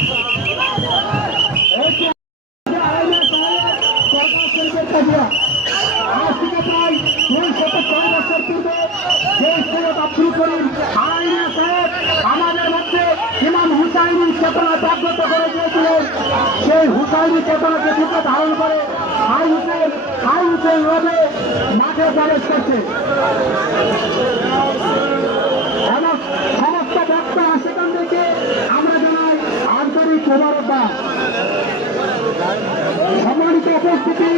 আজ থেকে প্রায় 204 বছর পূর্বে যে সৈয়দ আব্দুল করিম আইনা সাহেব আমাদের মধ্যে ইমাম হুসাইনের চেতনা জাগ্রত করে দিয়েছিলেন, সেই হুসাইনি চেতনাকে বুকে ধারণ করে হাই হুসেন রবে মাঠে প্রবেশ করছে। সমস্ত বক্তা আশেকানদেরকে আমরা জানাই আন্তরিক মোবারকবাদ। সম্মানিত উপস্থিতি,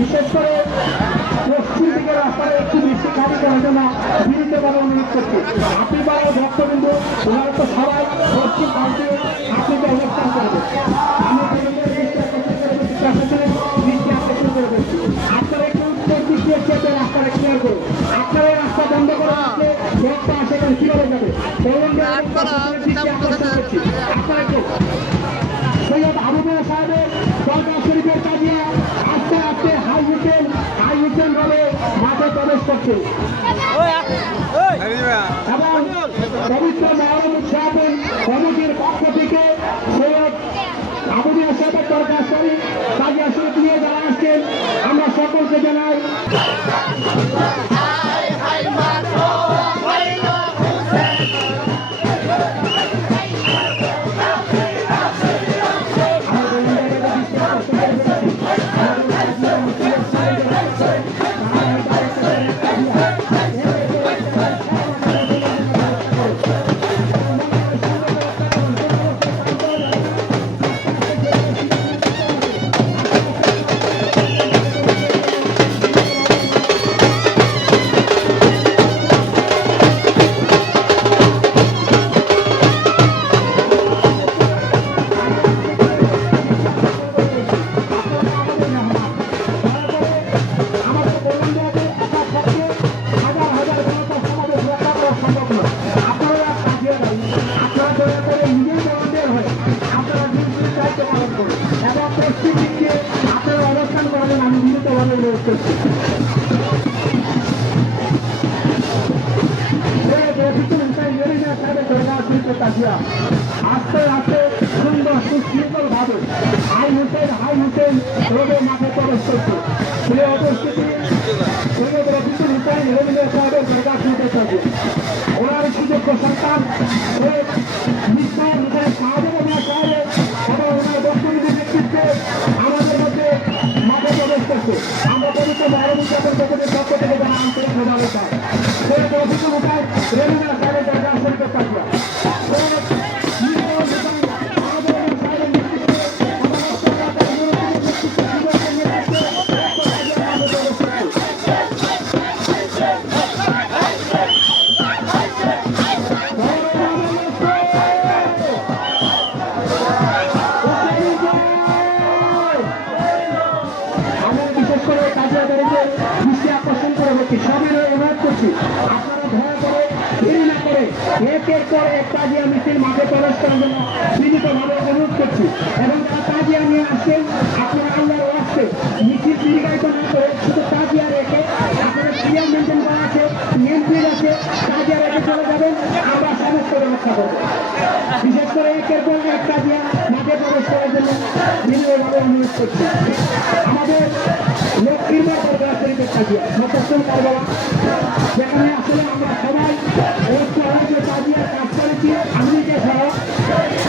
বিশেষ করে পশ্চিম দিকের রাস্তায় একটু বৃষ্টি খালি করার জন্য বিনীতভাবে অনুরোধ করছি। আপনি বা ভক্তবিন্দু ওনারা তো সবাই পশ্চিম প্রান্তে আপনাকে অবস্থান করবে। আমি দৃষ্টি আকর্ষণ করে দিচ্ছি, আপনারা একটু উত্তর দিক দিয়ে চেপে রাস্তাটা ক্লিয়ার করুন। আপনারা এই রাস্তা বন্ধ করে রাখলে ভক্ত আসে কিভাবে যাবে? আপনারা একটু সৈয়দ আবুবকর সাহেবের দরগা শরীফের কাজিয়া আস্তে আস্তে হাই হুসেন বলে মাঠে প্রবেশ করছে এবং পবিত্র মহরম উৎসবের কমিটির পক্ষ থেকে সৈয়দ আবুবকর সাহেবের দরগা শরীফ কাজিয়া শরীফ নিয়ে যারা আসছেন আমরা সকলকে জানাই আস্তে আস্তে সুন্দর সুশৃঙ্খল ভাবে হাই হুসেন রোডে মাঠে প্রবেশ করছে। প্রিয় উপস্থিতি, সৈয়দ রফিকুল হুসাইন রবীন্দ্র সাহেবের দরগা শুনতে থাকবে। ওনার সুযোগ্য সন্তান মিস্টার হুসাইন শাহজাহান সাহেব এবং ওনার বর্তমানের নেতৃত্বে আমাদের মধ্যে মাঠে প্রবেশ করছে। আমরা পবিত্র মহরম উৎসবের কমিটির পক্ষ থেকে জানা আন্তরিক মোবারকবাদ। সৈয়দ রফিকুল হুসাইন রবীন্দ্র সাহেবের দরগা শুনতে থাকবে। একের পর এক তাজিয়া মিছিল মাঠে প্রবেশ করার জন্য বিনীতভাবে অনুরোধ করছি এবং যারা তাজিয়া নিয়ে আসেন আপনারা আল্লাহর ওয়াস্তে মিছিল দীর্ঘায়িত না করে শুধু তাজিয়া রেখে আপনারা সিরিয়াল মেনটেন করা আছে, নেম প্লেট আছে, তাজিয়া রেখে চলে যাবেন, আমরা সমস্ত ব্যবস্থা করব। বিশেষ করে একের পর এক তাজিয়া মাঠে প্রবেশ করার জন্য বিনীতভাবে অনুরোধ করছি। আমাদের লক্ষ্মীরবার দরগা শরীফের তাজিয়া মফস্বল কারবালা, যেখানে আসলে আমরা সবাই তাজিয়ার কাজ করেছি, আমেরিকা সহ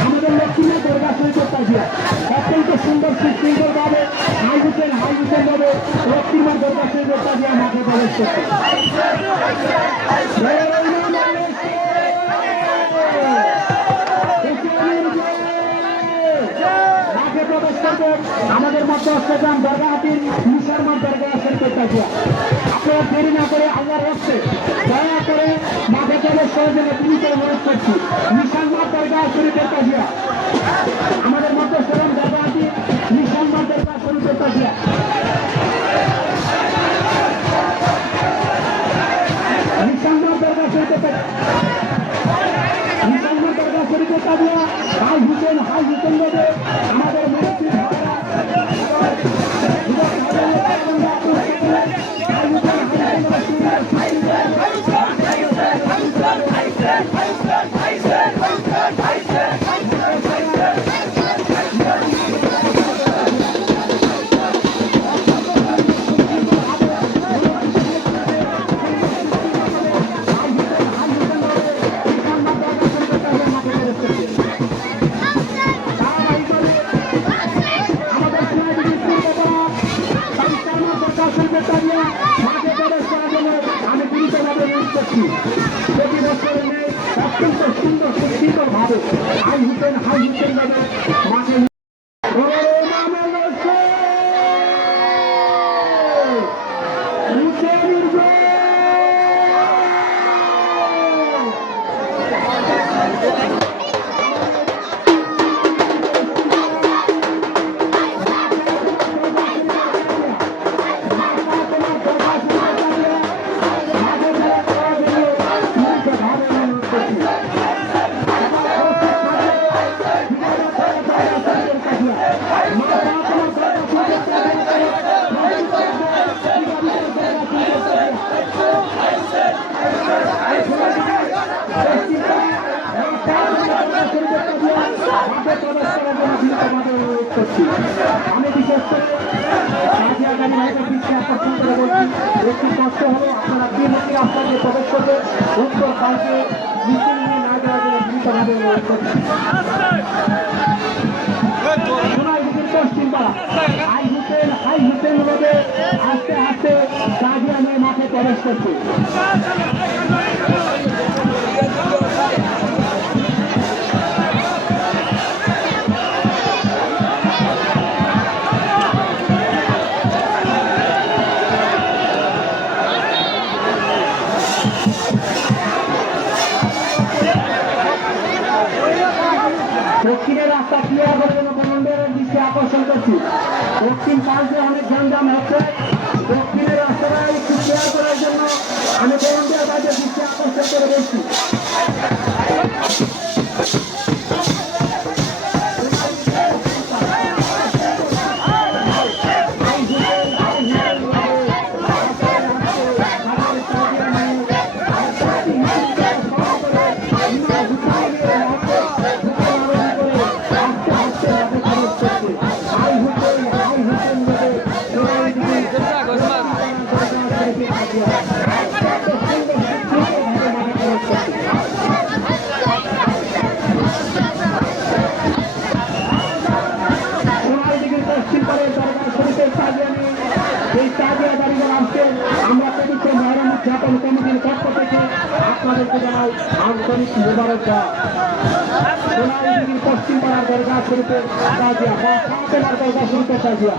আমাদের লক্ষ্মীর দরগা শরীফের তাজিয়া অত্যন্ত সুন্দর সুশৃঙ্খল ভাবে হাই হুসেন ভাবে লক্ষ্মীর দরগা শরীফের তাজিয়া মাঠে প্রবেশ করছে। মাঠে প্রবেশ করবে আমাদের মধ্যে অষ্টগ্রাম দরগাহাটির মুসলমান দরগা শরীফের তাজিয়া। আপনারা দেরি না করে আল্লাহর হচ্ছে দয়া করে মাঠে প্রবেশ করার জন্য বিনীত অনুরোধ করছি। মুসলমান দরগা শরীফের তাজিয়া আমাদের মধ্যে সেরকম দরগাহাটি মুসলমান দরগা শরীফের তাজিয়া। আমি বিশেষ করে কাজিয়াগাড়ি ভাইকে দৃষ্টি আকর্ষণ করে বলছি, একটি কষ্ট হলো আপনারা বিমুখী রাস্তা দিয়ে প্রবেশ করবে, উত্তর পাল্টে মিছিল নিয়ে না যাওয়ার জন্য দ্রুতভাবে অনুরোধ করছি। সোনাইদিঘির পশ্চিম পাড়া হাই হোটেল রোডে আস্তে আস্তে কাজিয়া নিয়ে মাঠে প্রবেশ করছে। দক্ষিণের রাস্তা ক্লিয়ার করার জন্য ভলান্টিয়ারের দৃষ্টি আকর্ষণ করছি। দক্ষিণ পাশে অনেক ঝামঝাম হচ্ছে, দক্ষিণের রাস্তাটা একটু ক্লিয়ার করার জন্য আমি ভলান্টিয়ার বাইরে দৃষ্টি আকর্ষণ করে বলছি। আমরা পবিত্র মহরম উদযাপন কমিটির পক্ষ থেকে আপনাদেরকে জানাই আন্তরিক মোবারকবাদ। সোনাইদিঘির পশ্চিম পাড়ার দরগা শরীফের তাজিয়া বা ফাতেমার দরগা শরীফের তাজিয়া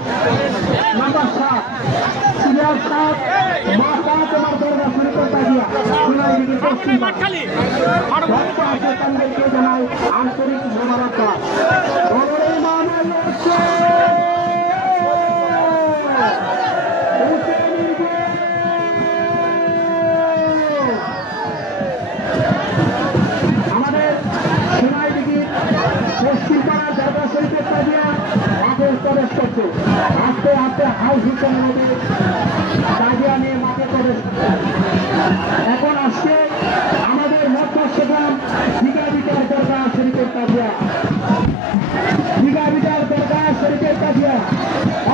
নাম্বার 7 সিরিয়াল 7 মা ফাতেমার দরগা শরীফের তাজিয়া সোনাইদিঘির পশ্চিম পাড়াকে জানাই আন্তরিক মোবারকবাদ। পশ্চিম পাড়ার দরগা শরীফের তাজিয়া মাঠে প্রবেশ করছে। আস্তে আস্তে হাই হোটেল রোডে তাজিয়া নিয়ে মাঠে প্রবেশ করছে। এখন আসছে আমাদের মধ্যগ্রাম দিঘাবিটার দরগা শরীফের তাজিয়া। দিঘাবিটার দরগা শরীফের তাজিয়া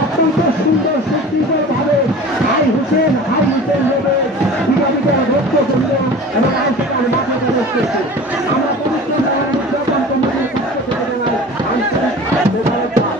অত্যন্ত সুন্দর সুশৃঙ্খল ভাবে হাই হোটেল রোডে দিঘাবিটার লক্ষ্য কেন্দ্র এবং আইসিআর মাঠে প্রবেশ করছে। আমরা পবিত্র উদযাপন কমিটির পক্ষ থেকে জানাই আন্তরিক মোবারকবাদ।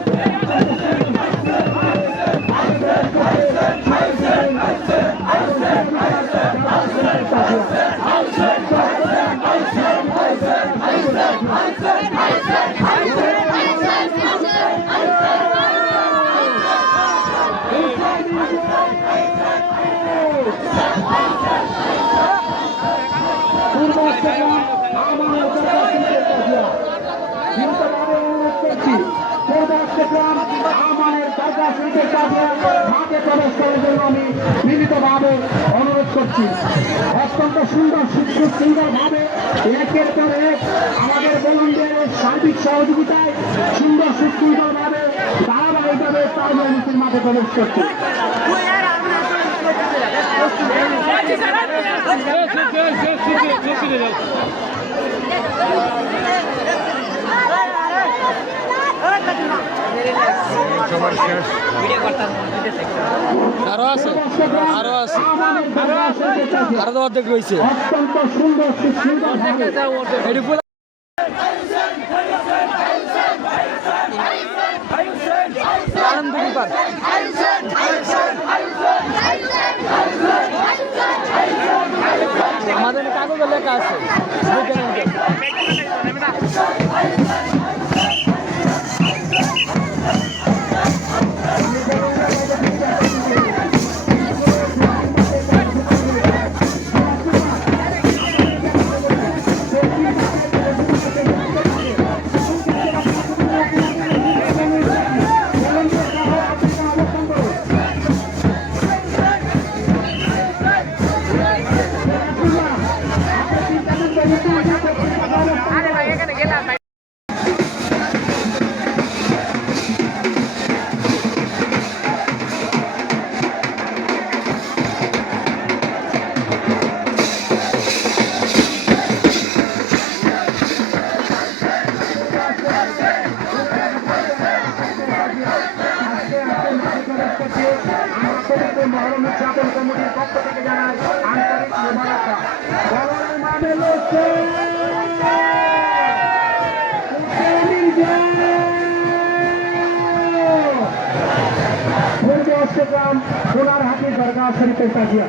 মাঠে প্রবেশ করার জন্য আমি মিলিতভাবে অনুরোধ করছি। অত্যন্ত সুন্দর ভাবে একের পর এক আমাদের ভলান্টিয়ারের সার্বিক সহযোগিতায় সুন্দর সুশৃঙ্খল ভাবে ধারাবাহিকভাবে তাজিয়া মিছিল মাঠে প্রবেশ করছে। আরো অর্ধেক রয়েছে। অত্যন্ত সুন্দর আমাদের কাগজে লেখা আছে। পবিত্র মহরম উদযাপন কমিটির পক্ষ থেকে জানাই আন্তরিক মোবারকবাদ। বড় ইমামের লোককে পূর্ব অষ্টগ্রাম সোনার হাতির দরগা শরীফের তাজিয়া।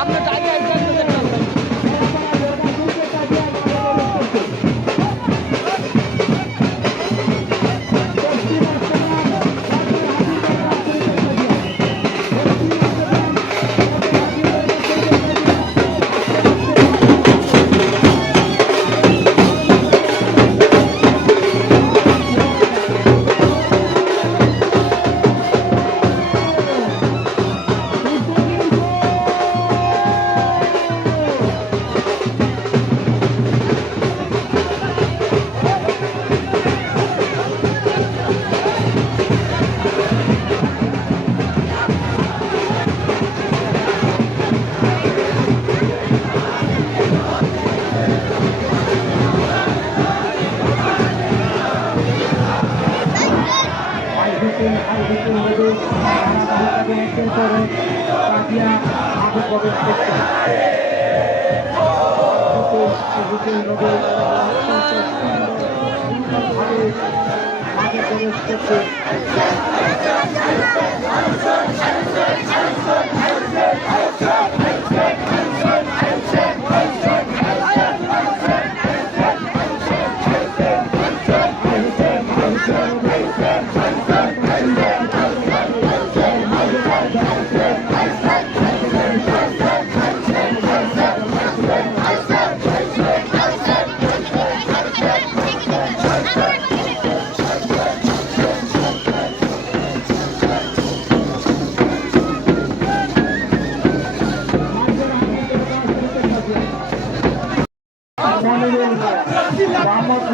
আপনার টাকা দেখলাম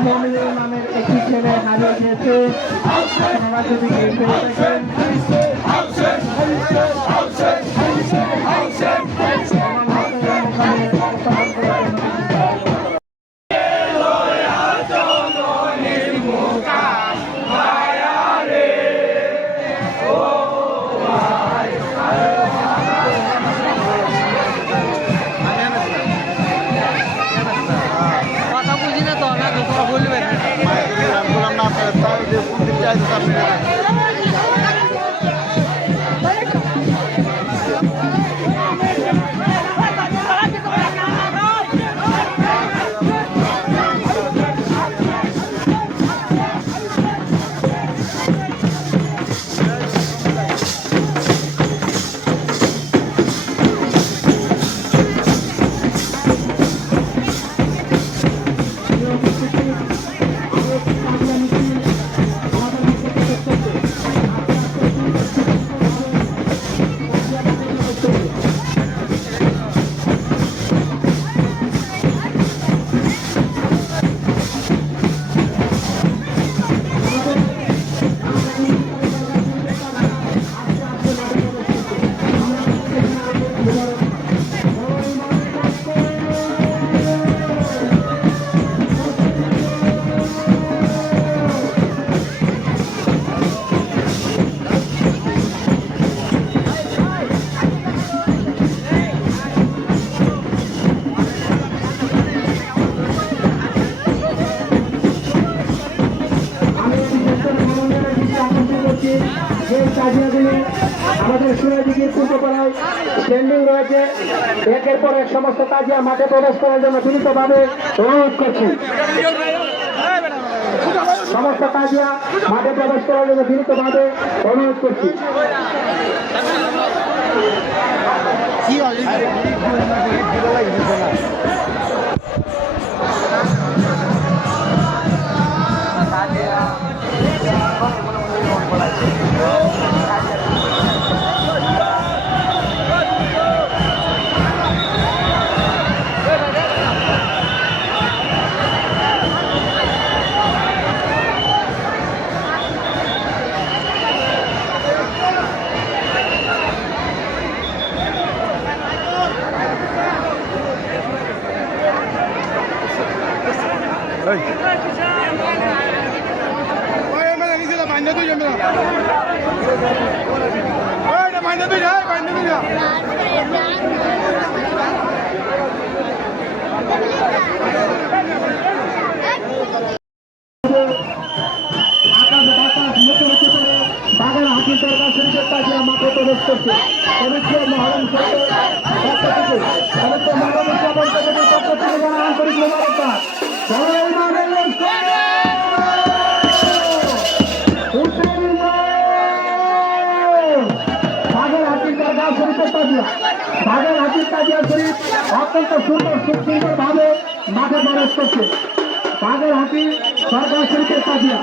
মনিরুল নামের একটি ছেলে হারিয়ে গিয়েছে। আপনারা যদি কেউ পেয়ে থাকেন কথা বুঝি না তো না তোমরা বলবে Thank you. একের পর এক সমস্ত তাজিয়া মাঠে প্রবেশ করার জন্য বিনীতভাবে অনুরোধ করছি। সমস্ত তাজিয়া মাঠে প্রবেশ করার জন্য বিনীতভাবে অনুরোধ করছি। বাগান হাকিম দরবার শরীফের তাজিয়া মাঠে প্রবেশ করছে। পবিত্র মহরম শরীফের পক্ষ থেকে, পবিত্র মহরম উদযাপন কমিটির পক্ষ থেকে জানা আন্তরিক মোবারকবাদ। বাগের হাকিম দরবার শরীফের তাজিয়া, বাগের হাকিম তাজিয়া শরীফ অত্যন্ত সুন্দরভাবে মাঠে প্রবেশ করছে। বাগের হাকিম দরবার শরীফের তাজিয়া,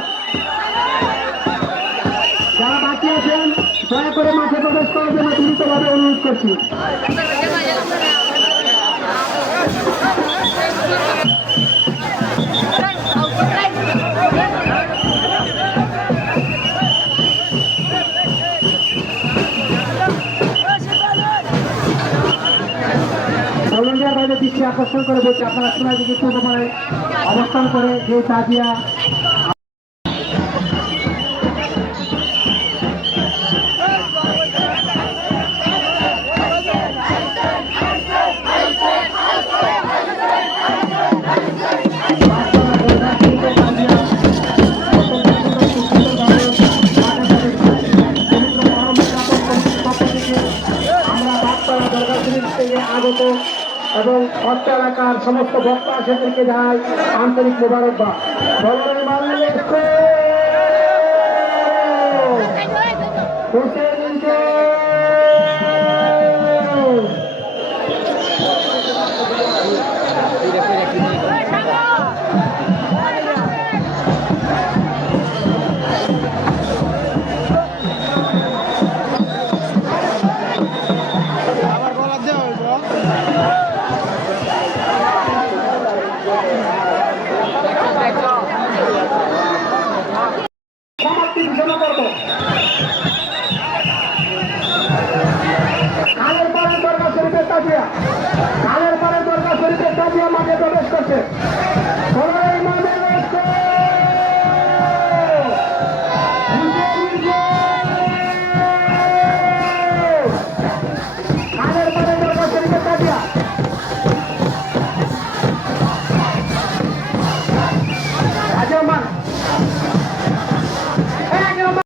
যারা বাকি আছেন দয়া করে মাঠে প্রবেশ করার জন্য দ্রুতভাবে অনুরোধ করছি। ভলেন্টিয়ার বাইরে দৃষ্টি আকর্ষণ করে বলছি, আপনারা শোনায় যদি পূর্বপাড়ায় অবস্থান করে যে তাজিয়া আগত এবং অর্থ এলাকার সমস্ত বক্তা সেদেরকে জানাই আন্তরিক মোবারকবাদ। সমাপ্তি ঘোষণা করব। কালের পরে দরগা শরীফের তাজিয়া, কালের পরে দরগা শরীফের তাজিয়া মাঠে প্রবেশ করছে।